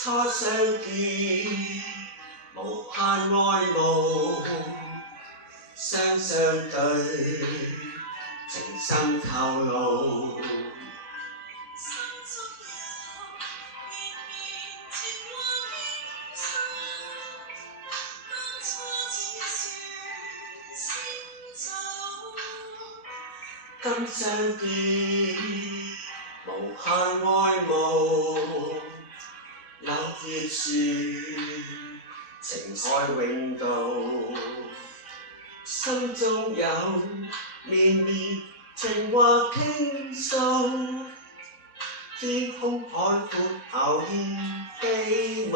初相見，無限愛慕，雙相對，情深透露。今相見，無限愛慕，柳葉樹，情海永渡。心中有綿綿情話傾訴，天空海闊翱翔飛舞。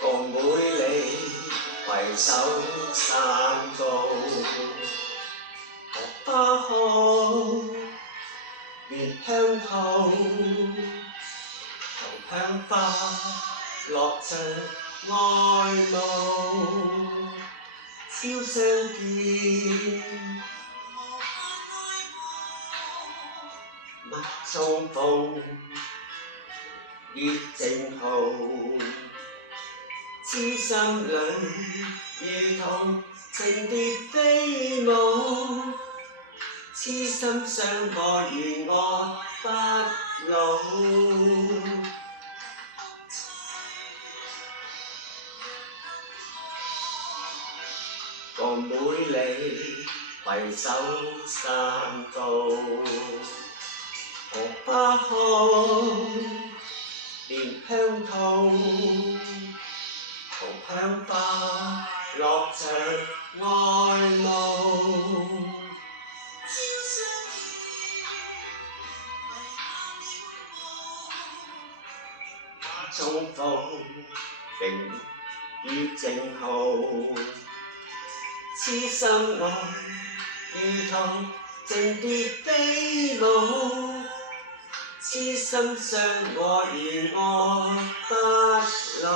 共每里攜手散步，荷花香，蓮香吐，同香花落着愛慕。朝相見，密重逢，月正好。痴心裏如同情蝶飛舞，痴心相愛如愛不老。共每里攜手散步，荷花香，蓮香吐，同香花落着愛慕。重逢，明月正好。痴心愛如同情蝶飛舞，痴心相愛如愛不老。